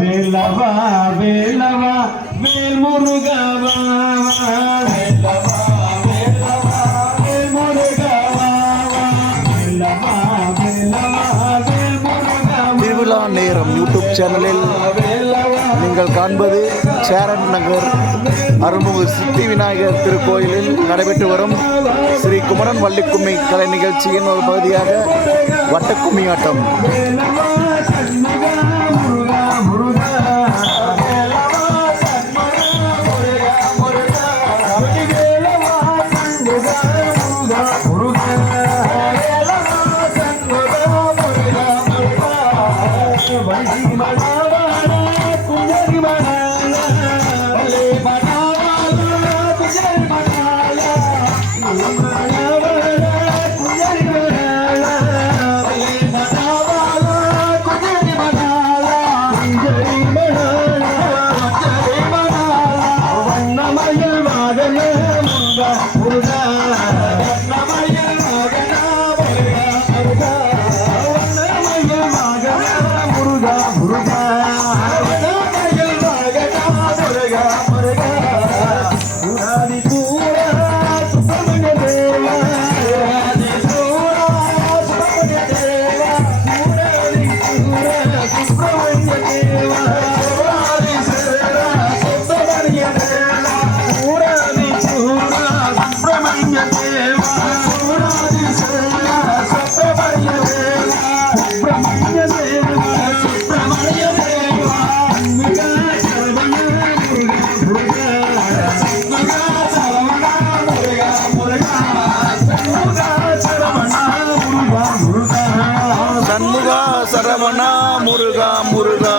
வேலவா வேலவா வேல் முருகவா வேலவா வேலவா வேல் முருகவா வேலவா வேலவா வேல் முருகவா. திருவிழா நேரம் யூடியூப் சேனலில் நீங்கள் காண்பது சேரன் நகர் அருள்மிகு சித்தி விநாயகர் திருக்கோயிலில் நடைபெற்று வரும் ஸ்ரீ குமரன் வள்ளிக்கும்மி கலை நிகழ்ச்சியின் ஒரு பகுதியாக வட்டக்கும்மி ஆட்டம். சண்முகா சரவணா முருகா முருகா.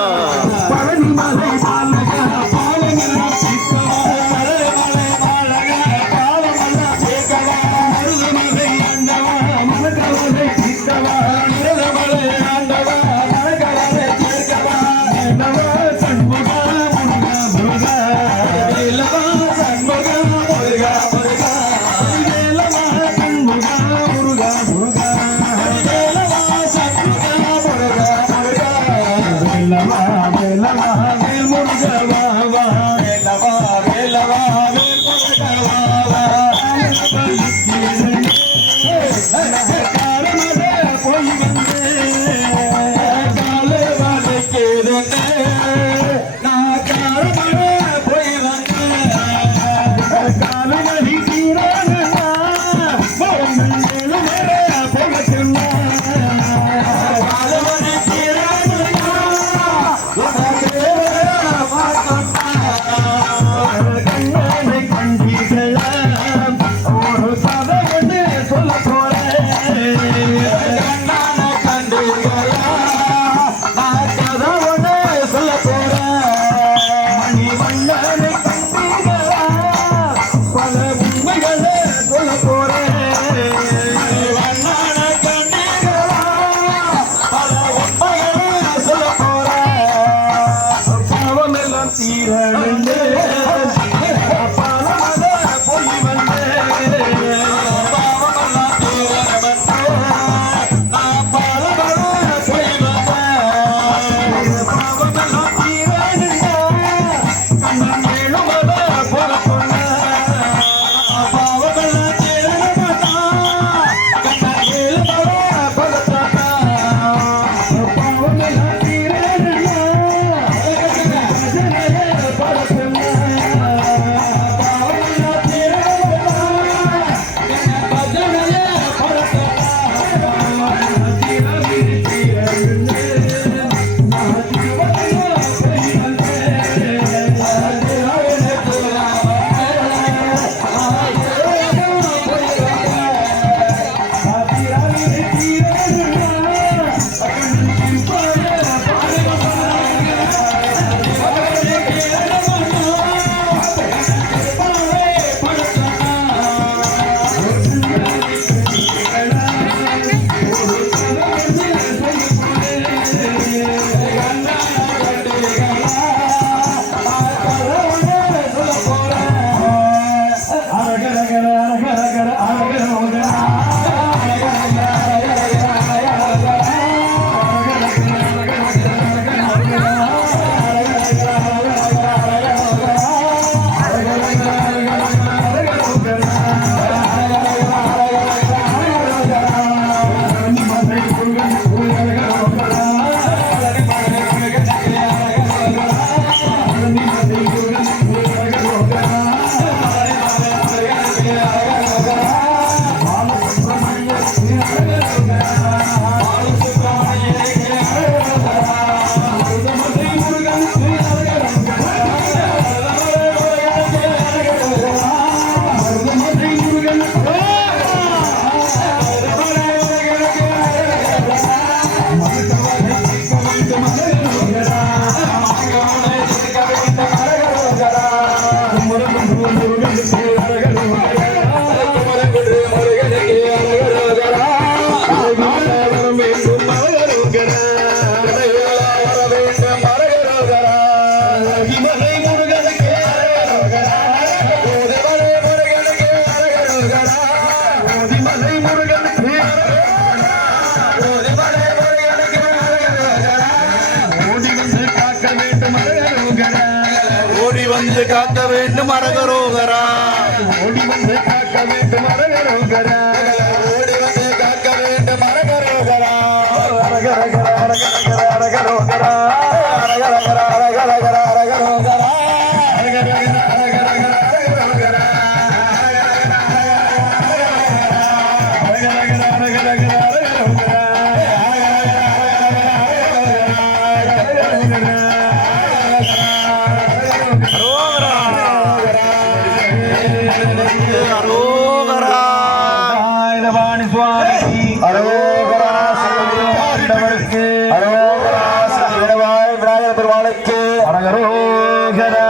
மலை முருகனுக்கு ஓடி வந்து காக்க வேண்டும் அரகரோகரா ஓடி வந்து காக்க வேண்டும் அரகரோகரா ஓடி வந்து காக்க வேண்டும் அரகரோகரா ஓடி வந்து காக்க வேண்டும் அரகரோகரா அரகரகர அரகரகர அரகரோகரா அரகரகர அரகரகர அரகரோகரா அரகரகர அரகரகர அரகரோகரா அரோகரா பைரவாணி சுவாமிக்கு அரோகரா ஆண்டவருக்கு அரோகரா விநாயகர் பெருமாளுக்கு அரகரோகரா